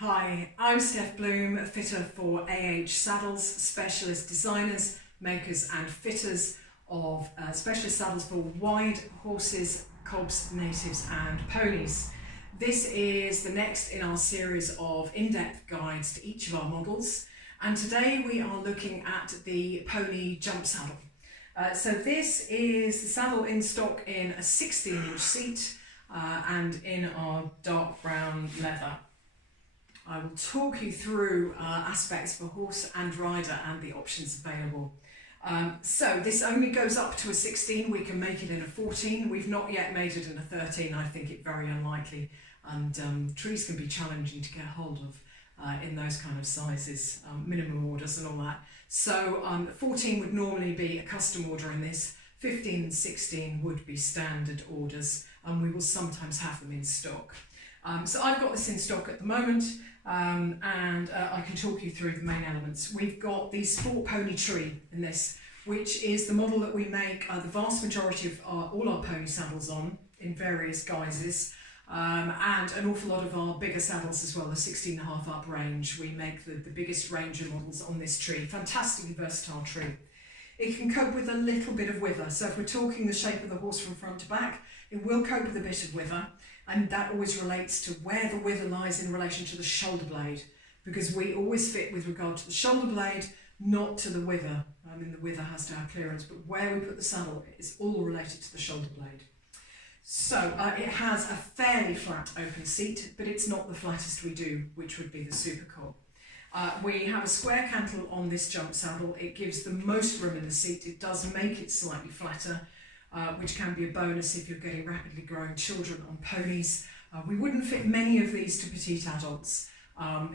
Hi, I'm Steph Bloom, fitter for Saddles, specialist designers, makers and fitters of specialist saddles for wide horses, cobs, natives and ponies. This is the next in our series of in-depth guides to each of our models, and today we are looking at the pony jump saddle. So this is the saddle in stock in a 16-inch seat and in our dark brown leather. I will talk you through aspects for horse and rider and the options available. So this only goes up to a 16, we can make it in a 14, we've not yet made it in a 13, I think it very unlikely, and trees can be challenging to get hold of in those kind of sizes, minimum orders and all that. So 14 would normally be a custom order in this, 15 and 16 would be standard orders, and we will sometimes have them in stock. So I've got this in stock at the moment, and I can talk you through the main elements. We've got the Sport Pony Tree in this, which is the model that we make the vast majority of all our pony saddles on in various guises, and an awful lot of our bigger saddles as well, the 16.5 up range. We make the biggest range of models on this tree. Fantastically versatile tree. It can cope with a little bit of wither, so if we're talking the shape of the horse from front to back, it will cope with a bit of wither, and that always relates to where the wither lies in relation to the shoulder blade, because we always fit with regard to the shoulder blade, not to the wither. I mean, the wither has to have clearance, but where we put the saddle is all related to the shoulder blade. So it has a fairly flat open seat, but it's not the flattest we do, which would be the Super Cob. We have a square cantle on this jump saddle. It gives the most room in the seat. It does make it slightly flatter, which can be a bonus if you're getting rapidly growing children on ponies. We wouldn't fit many of these to petite adults.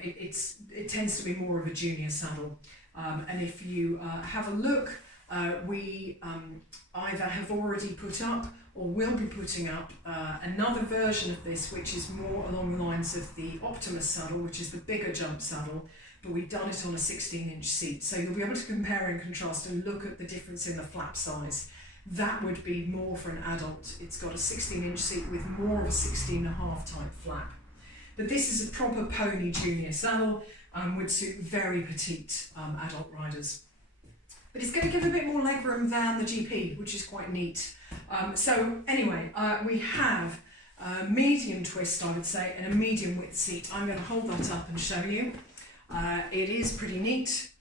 It tends to be more of a junior saddle. And if you have a look, we either have already put up or will be putting up another version of this, which is more along the lines of the Optimus saddle, which is the bigger jump saddle, but we've done it on a 16-inch seat. So you'll be able to compare and contrast and look at the difference in the flap size. That would be more for an adult. It's got a 16-inch seat with more of a 16.5 type flap. But this is a proper pony junior saddle and would suit very petite adult riders. But it's going to give a bit more legroom than the GP, which is quite neat. So anyway, we have a medium twist, I would say, and a medium width seat. I'm going to hold that up and show you. It is pretty neat.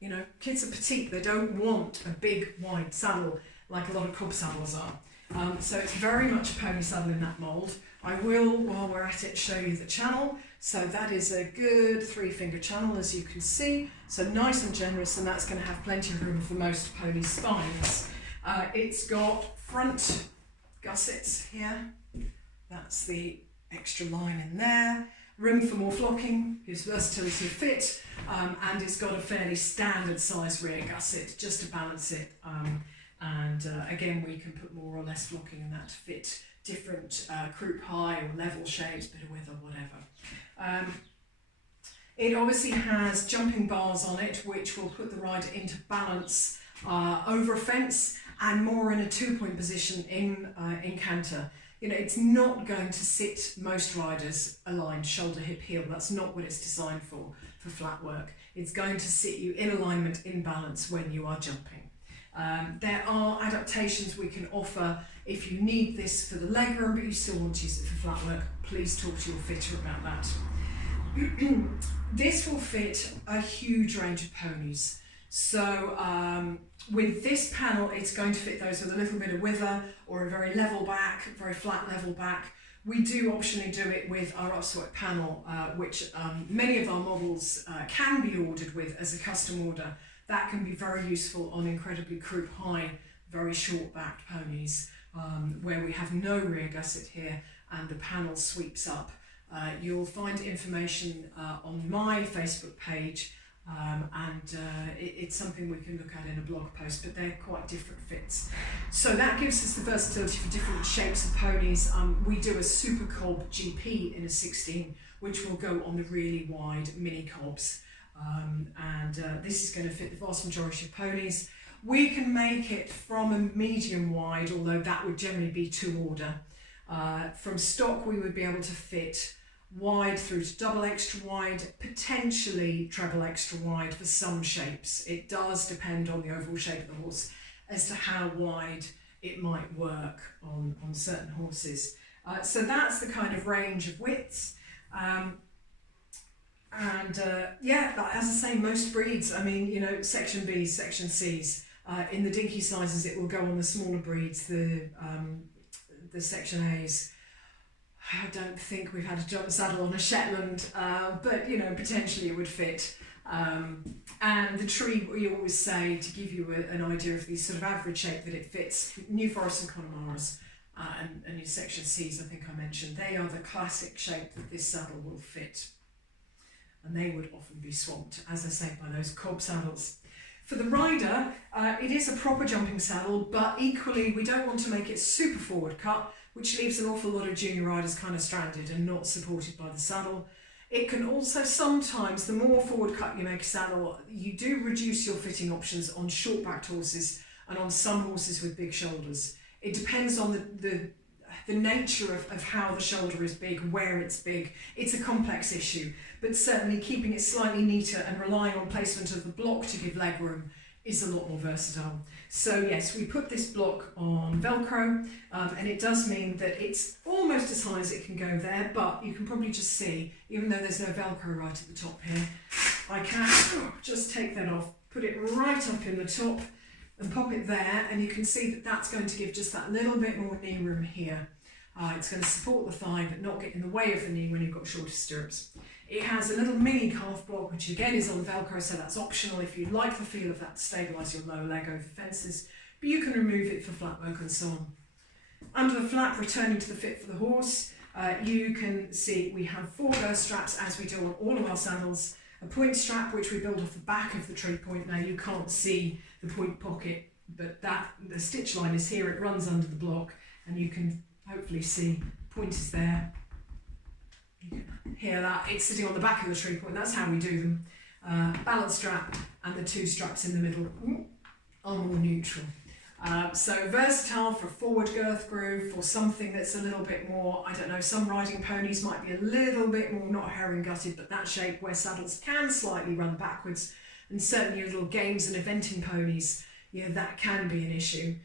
You know, kids are petite, they don't want a big wide saddle like a lot of cob saddles are. So it's very much a pony saddle in that mould. I will, while we're at it, show you the channel. So that is a good 3-finger channel, as you can see. So nice and generous, and that's going to have plenty of room for most pony spines. It's got front gussets here. That's the extra line in there. Room for more flocking, gives versatility of fit, and it's got a fairly standard size rear gusset just to balance it. Again, we can put more or less flocking in that to fit different croup high or level shapes, bit of width or whatever. It obviously has jumping bars on it, which will put the rider into balance over a fence and more in a 2-point position in canter. You know, it's not going to sit most riders aligned shoulder, hip, heel. That's not what it's designed for flat work. It's going to sit you in alignment, in balance when you are jumping. There are adaptations we can offer if you need this for the legroom, but you still want to use it for flat work. Please talk to your fitter about that. This will fit a huge range of ponies. So with this panel, it's going to fit those with a little bit of wither or a very level back, very flat level back. We do optionally do it with our upswept panel, which many of our models can be ordered with as a custom order. That can be very useful on incredibly croup high, very short backed ponies, where we have no rear gusset here and the panel sweeps up. You'll find information on my Facebook page, it's something we can look at in a blog post, but they're quite different fits. So that gives us the versatility for different shapes of ponies. We do a Super Cob GP in a 16, which will go on the really wide mini cobs. This is going to fit the vast majority of ponies. We can make it from a medium wide, although that would generally be to order. From stock we would be able to fit wide through to double extra wide, potentially treble extra wide for some shapes. It does depend on the overall shape of the horse as to how wide it might work on certain horses. So that's the kind of range of widths. Yeah, but as I say, most breeds, I mean, you know, section Bs, section Cs. In the dinky sizes, it will go on the smaller breeds, the section As. I don't think we've had a jump saddle on a Shetland, but you know, potentially it would fit. And the tree, we always say, to give you an idea of the sort of average shape that it fits, New Forest and Connemara's and your section Cs, I think I mentioned, they are the classic shape that this saddle will fit. And they would often be swamped, as I say, by those cob saddles. For the rider, it is a proper jumping saddle, but equally we don't want to make it super forward cut, which leaves an awful lot of junior riders kind of stranded and not supported by the saddle. It can also sometimes, the more forward cut you make a saddle, you do reduce your fitting options on short-backed horses and on some horses with big shoulders. It depends on the nature of how the shoulder is big, where it's big. It's a complex issue, but certainly keeping it slightly neater and relying on placement of the block to give leg room is a lot more versatile. So yes, we put this block on Velcro, and it does mean that it's almost as high as it can go there, but you can probably just see, even though there's no Velcro right at the top here, I can just take that off, put it right up in the top and pop it there, and you can see that that's going to give just that little bit more knee room here. It's going to support the thigh but not get in the way of the knee when you've got shorter stirrups. It has a little mini calf block, which again is on Velcro, so that's optional if you like the feel of that to stabilise your lower leg over fences, but you can remove it for flat work and so on. Under the flap, returning to the fit for the horse, you can see we have 4 girth straps, as we do on all of our saddles, a point strap which we build off the back of the tree point. Now you can't see the point pocket, but the stitch line is here, it runs under the block, and you can hopefully see point is there. You can hear that, it's sitting on the back of the tree point, that's how we do them. Balance strap and the 2 straps in the middle are more neutral. So versatile for a forward girth groove, for something that's a little bit more, I don't know, some riding ponies might be a little bit more, not herring gutted, but that shape where saddles can slightly run backwards, and certainly your little games and eventing ponies, yeah, that can be an issue.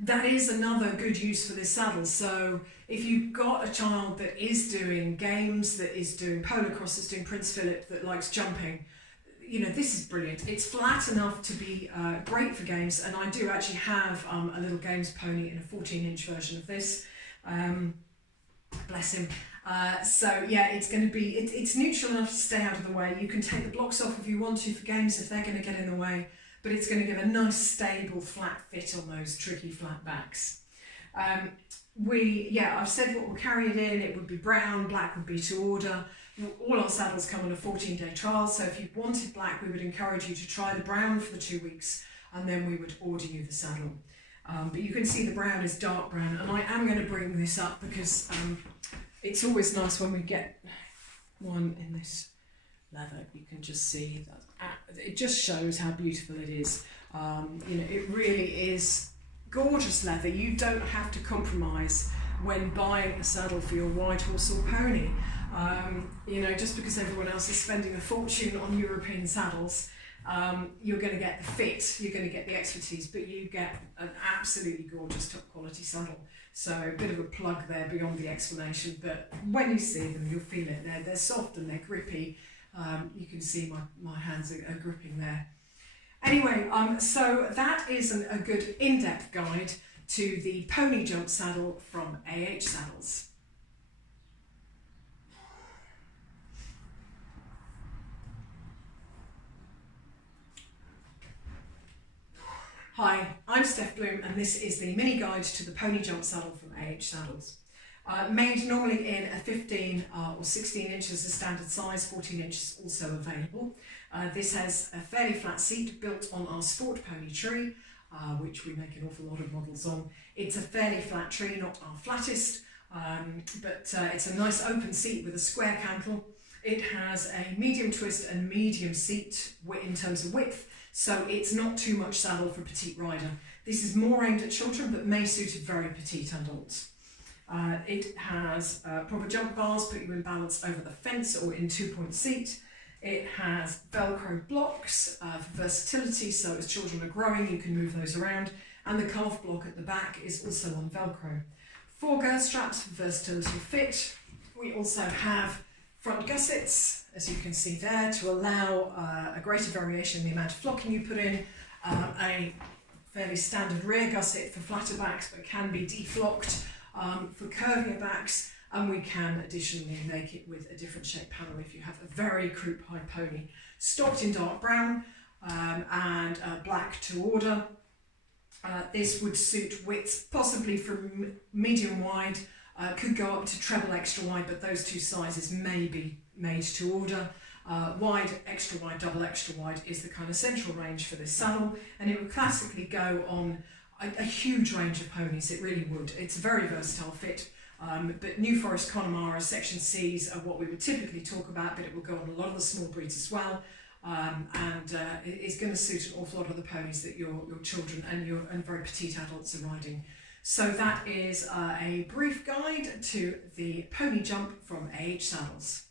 That is another good use for this saddle. So if you've got a child that is doing games, that is doing polo cross, that's doing Prince Philip, that likes jumping, you know, this is brilliant. It's flat enough to be great for games, and I do actually have a little games pony in a 14-inch version of this. Bless him. So yeah, it's going to be, it's neutral enough to stay out of the way. You can take the blocks off if you want to for games if they're going to get in the way, but it's going to give a nice stable flat fit on those tricky flat backs. I've said what will carry it in. It would be brown, black would be to order. All our saddles come on a 14-day trial, so if you wanted black, we would encourage you to try the brown for the 2 weeks, and then we would order you the saddle. But you can see the brown is dark brown, and I am going to bring this up because it's always nice when we get one in this leather. You can just see that it just shows how beautiful it is. It really is gorgeous leather. You don't have to compromise when buying a saddle for your white horse or pony. Just because everyone else is spending a fortune on European saddles, you're going to get the fit, you're going to get the expertise, but you get an absolutely gorgeous top quality saddle. So a bit of a plug there beyond the explanation, but when you see them, you'll feel it. They're soft and they're grippy. You can see my hands are gripping there. Anyway, so that is a good in-depth guide to the pony jump saddle from AH Saddles. Hi, I'm Steph Bloom, and this is the mini guide to the pony jump saddle from AH Saddles. Made normally in a 15 or 16 inches as standard size, 14 inches also available. This has a fairly flat seat built on our sport pony tree, which we make an awful lot of models on. It's a fairly flat tree, not our flattest, but it's a nice open seat with a square cantle. It has a medium twist and medium seat in terms of width, so it's not too much saddle for a petite rider. This is more aimed at children, but may suit a very petite adult. It has proper jump bars, put you in balance over the fence or in 2-point seat. It has Velcro blocks for versatility, so as children are growing you can move those around, and the calf block at the back is also on Velcro. 4 girth straps for versatility and fit. We also have front gussets, as you can see there, to allow a greater variation in the amount of flocking you put in. A fairly standard rear gusset for flatter backs, but can be deflocked for curvier backs, and we can additionally make it with a different shape panel if you have a very croup high pony. Stocked in dark brown and black to order. This would suit widths possibly from medium wide, could go up to treble extra wide, but those 2 sizes may be made to order. Wide, extra wide, double extra wide is the kind of central range for this saddle, and it would classically go on a huge range of ponies. It really would. It's a very versatile fit, but New Forest Connemara Section Cs are what we would typically talk about, but it will go on a lot of the small breeds as well, and it's going to suit an awful lot of the ponies that your children and very petite adults are riding. So that is a brief guide to the pony jump from AH Saddles.